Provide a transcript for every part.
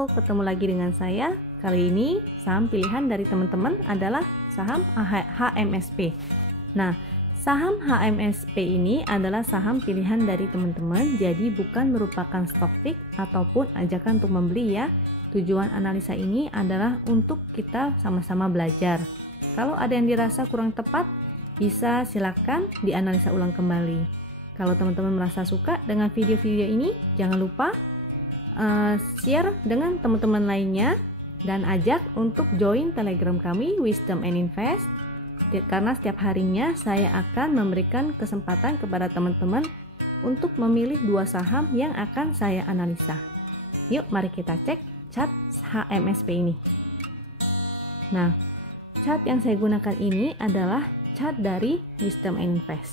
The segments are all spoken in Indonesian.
Halo, ketemu lagi dengan saya. Kali ini saham pilihan dari teman-teman adalah saham HMSP. Nah, saham HMSP ini adalah saham pilihan dari teman-teman, jadi bukan merupakan stock pick ataupun ajakan untuk membeli ya. Tujuan analisa ini adalah untuk kita sama-sama belajar. Kalau ada yang dirasa kurang tepat, bisa silakan dianalisa ulang kembali. Kalau teman-teman merasa suka dengan video-video ini, jangan lupa share dengan teman-teman lainnya dan ajak untuk join Telegram kami Wisdom and Invest, karena setiap harinya saya akan memberikan kesempatan kepada teman-teman untuk memilih dua saham yang akan saya analisa. Yuk mari kita cek chart HMSP ini. Nah, chart yang saya gunakan ini adalah chart dari Wisdom and Invest.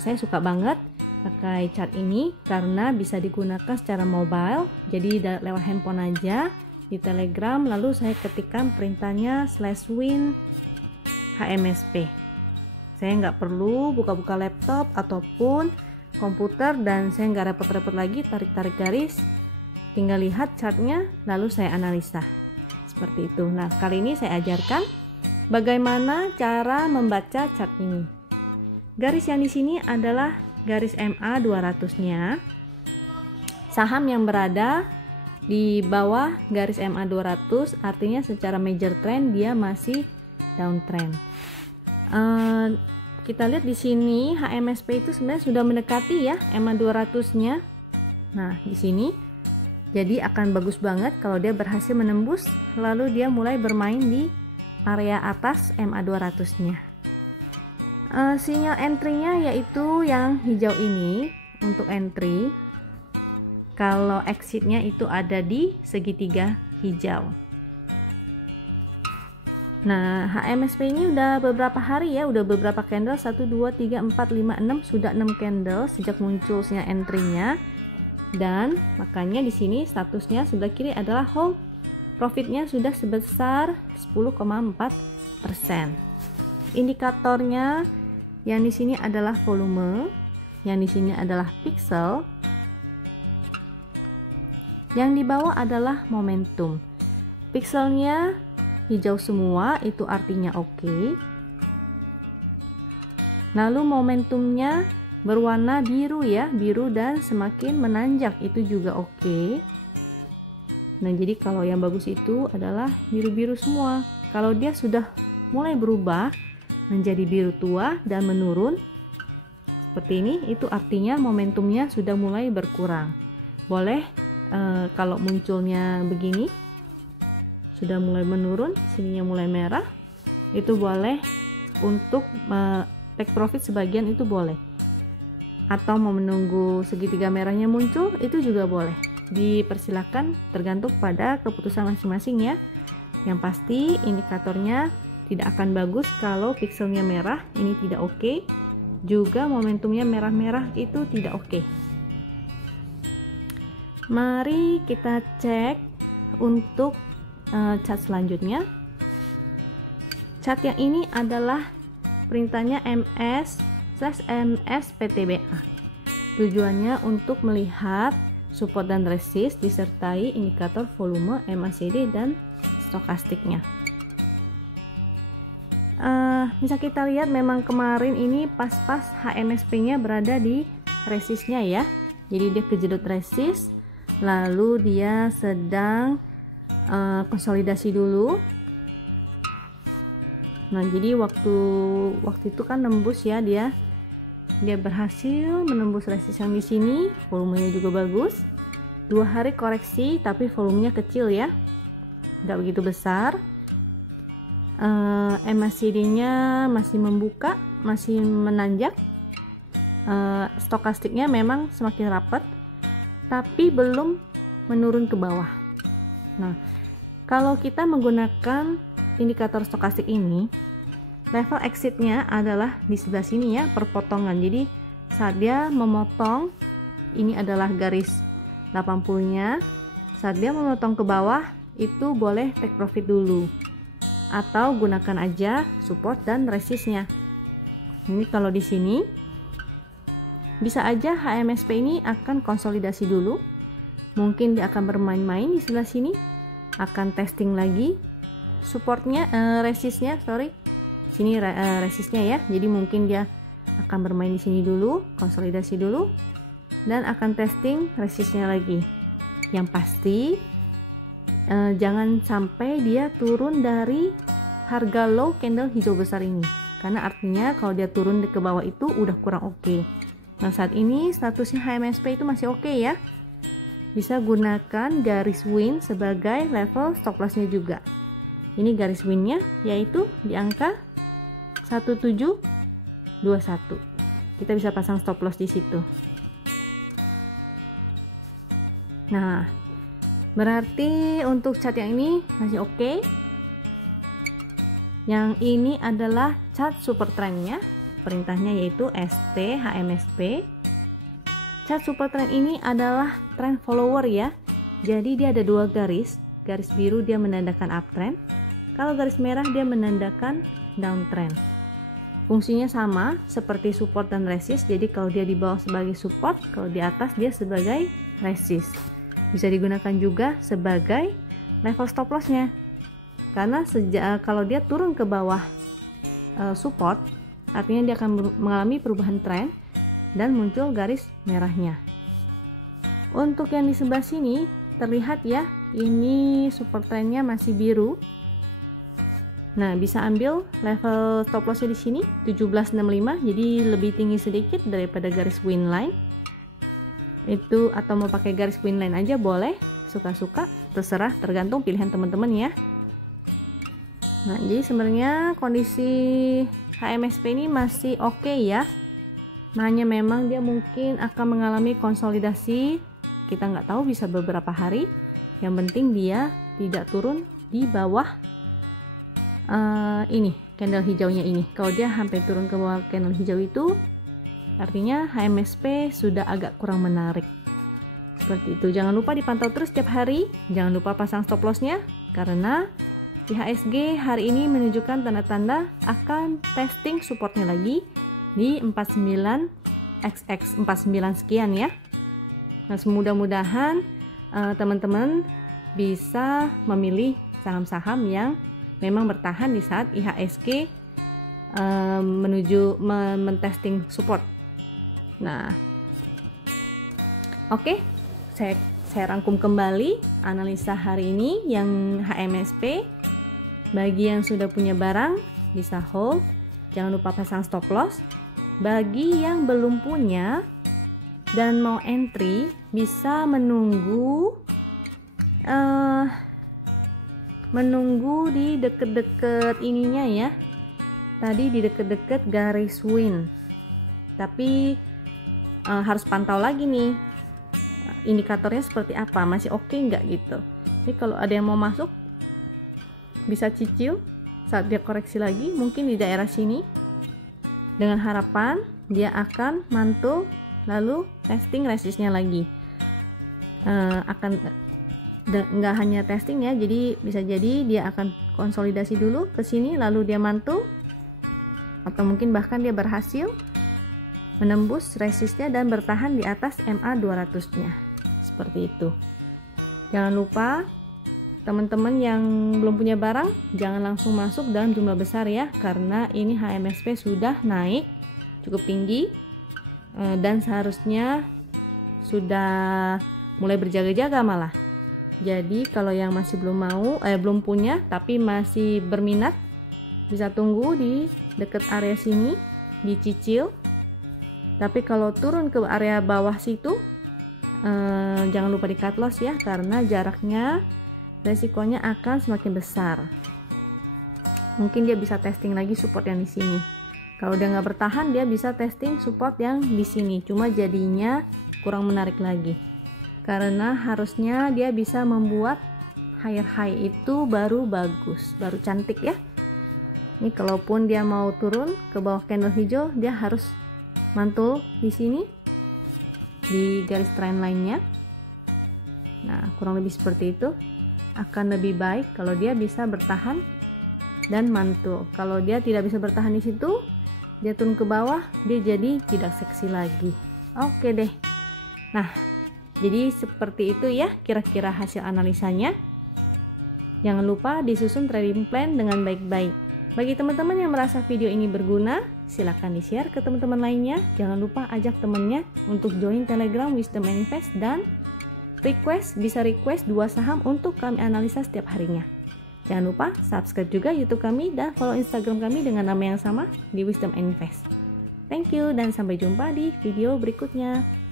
Saya suka banget pakai chart ini karena bisa digunakan secara mobile, jadi lewat handphone aja di Telegram, lalu saya ketikkan perintahnya /win HMSP. Saya nggak perlu buka-buka laptop ataupun komputer, dan saya nggak repot-repot lagi tarik-tarik garis, tinggal lihat chartnya lalu saya analisa seperti itu. Nah, kali ini saya ajarkan bagaimana cara membaca chart ini. Garis yang di sini adalah garis MA 200-nya. Saham yang berada di bawah garis MA 200 artinya secara major trend dia masih downtrend. Kita lihat di sini HMSP itu sebenarnya sudah mendekati ya MA 200-nya. Nah, di sini jadi akan bagus banget kalau dia berhasil menembus lalu dia mulai bermain di area atas MA 200-nya. Sinyal entry-nya yaitu yang hijau ini untuk entry. Kalau exit-nya itu ada di segitiga hijau. Nah, HMSP ini udah beberapa hari ya, udah beberapa candle, 1 2 3 4 5 6, sudah 6 candle sejak muncul sinyal entry-nya. Dan makanya di sini statusnya sebelah kiri adalah hold. Profitnya sudah sebesar 10,4%. Indikatornya yang di sini adalah volume, yang di sini adalah pixel, yang di bawah adalah momentum. Pixelnya hijau semua, itu artinya oke. Lalu momentumnya berwarna biru ya, biru dan semakin menanjak, itu juga oke. Nah, jadi kalau yang bagus itu adalah biru-biru semua. Kalau dia sudah mulai berubah menjadi biru tua dan menurun seperti ini, itu artinya momentumnya sudah mulai berkurang. Boleh kalau munculnya begini sudah mulai menurun, sininya mulai merah, itu boleh untuk take profit sebagian, itu boleh. Atau mau menunggu segitiga merahnya muncul, itu juga boleh. Dipersilakan, tergantung pada keputusan masing-masing ya. Yang pasti indikatornya tidak akan bagus kalau pixelnya merah, ini tidak oke. Juga momentumnya merah-merah, itu tidak oke. Mari kita cek untuk chart selanjutnya. Chart yang ini adalah perintahnya MS/MSPTBA. Tujuannya untuk melihat support dan resist disertai indikator volume MACD dan stokastiknya. Bisa kita lihat memang kemarin ini pas-pas HMSP-nya berada di resistnya ya. Jadi dia kejedot resist, lalu dia sedang konsolidasi dulu. Nah, jadi waktu itu kan nembus ya, dia berhasil menembus resist yang di sini. Volumenya juga bagus. 2 hari koreksi tapi volumenya kecil ya, nggak begitu besar. MACD-nya masih membuka, masih menanjak. Stokastiknya memang semakin rapat tapi belum menurun ke bawah. Nah, kalau kita menggunakan indikator stokastik ini, level exitnya adalah di sebelah sini ya, perpotongan. Jadi saat dia memotong, ini adalah garis 80-nya. Saat dia memotong ke bawah, itu boleh take profit dulu, atau gunakan aja support dan resistnya. Ini kalau di sini bisa aja HMSP ini akan konsolidasi dulu mungkin dia akan bermain-main di sebelah sini, akan testing lagi supportnya, resistnya, sini resistnya ya. Jadi mungkin dia akan bermain di sini dulu, konsolidasi dulu, dan akan testing resistnya lagi. Yang pasti jangan sampai dia turun dari harga low candle hijau besar ini, karena artinya kalau dia turun ke bawah itu udah kurang oke. Nah, saat ini statusnya HMSP itu masih oke ya. Bisa gunakan garis win sebagai level stop lossnya juga. Ini garis winnya yaitu di angka 1721. Kita bisa pasang stop loss di situ. Nah, berarti untuk chart yang ini masih oke. Yang ini adalah chart super trendnya. Perintahnya yaitu ST HMSP. Chart super trend ini adalah trend follower ya. Jadi dia ada dua garis. Garis biru dia menandakan uptrend. Kalau garis merah dia menandakan downtrend. Fungsinya sama seperti support dan resist. Jadi kalau dia di bawah sebagai support, kalau di atas dia sebagai resist. Bisa digunakan juga sebagai level stop lossnya. Karena kalau dia turun ke bawah support, artinya dia akan mengalami perubahan tren dan muncul garis merahnya. Untuk yang di sebelah sini terlihat ya, ini support trendnya masih biru. Nah, bisa ambil level stop lossnya di sini 1765, jadi lebih tinggi sedikit daripada garis win line. Itu atau mau pakai garis win line aja boleh, suka-suka, terserah, tergantung pilihan teman-teman ya. Nah, jadi sebenarnya kondisi HMSP ini masih oke ya. Nah, hanya memang dia mungkin akan mengalami konsolidasi. Kita nggak tahu bisa beberapa hari. Yang penting dia tidak turun di bawah ini candle hijaunya ini. Kalau dia sampai turun ke bawah candle hijau itu, artinya HMSP sudah agak kurang menarik. Seperti itu. Jangan lupa dipantau terus setiap hari. Jangan lupa pasang stop lossnya karena IHSG hari ini menunjukkan tanda-tanda akan testing supportnya lagi di 49XX 49 sekian ya. Nah, mudah-mudahan teman-teman bisa memilih saham-saham yang memang bertahan di saat IHSG menuju mentesting support. Nah, oke, saya rangkum kembali analisa hari ini yang HMSP. Bagi yang sudah punya barang bisa hold, jangan lupa pasang stop loss. Bagi yang belum punya dan mau entry bisa menunggu di deket-deket ininya ya. Tadi di deket-deket garis win. Tapi harus pantau lagi nih indikatornya seperti apa, masih oke nggak gitu. Jadi kalau ada yang mau masuk bisa cicil saat dia koreksi lagi, mungkin di daerah sini, dengan harapan dia akan mantul lalu testing resistnya lagi. Nggak hanya testing ya, jadi bisa jadi dia akan konsolidasi dulu ke sini lalu dia mantul, atau mungkin bahkan dia berhasil menembus resistnya dan bertahan di atas MA 200 nya seperti itu. Jangan lupa teman-teman yang belum punya barang jangan langsung masuk dalam jumlah besar ya, karena ini HMSP sudah naik cukup tinggi dan seharusnya sudah mulai berjaga-jaga malah. Jadi kalau yang masih belum punya tapi masih berminat, bisa tunggu di dekat area sini, dicicil. Tapi kalau turun ke area bawah situ jangan lupa di cut loss ya, karena jaraknya resikonya akan semakin besar. Mungkin dia bisa testing lagi support yang di sini. Kalau dia nggak bertahan, dia bisa testing support yang di sini. Cuma jadinya kurang menarik lagi. Karena harusnya dia bisa membuat higher high itu baru bagus, baru cantik ya. Ini kalaupun dia mau turun ke bawah candle hijau, dia harus mantul di sini di garis trend line-nya. Nah, kurang lebih seperti itu. Akan lebih baik kalau dia bisa bertahan dan mantul. Kalau dia tidak bisa bertahan di situ, dia turun ke bawah, dia jadi tidak seksi lagi. Oke deh. Nah, Jadi seperti itu ya kira-kira hasil analisanya. Jangan lupa disusun trading plan dengan baik-baik. Bagi teman-teman yang merasa video ini berguna, silakan di-share ke teman-teman lainnya. Jangan lupa ajak temannya untuk join Telegram Wisdom Invest dan bisa request 2 saham untuk kami analisa setiap harinya. Jangan lupa subscribe juga YouTube kami dan follow Instagram kami dengan nama yang sama di Wisdom Invest. Thank you dan sampai jumpa di video berikutnya.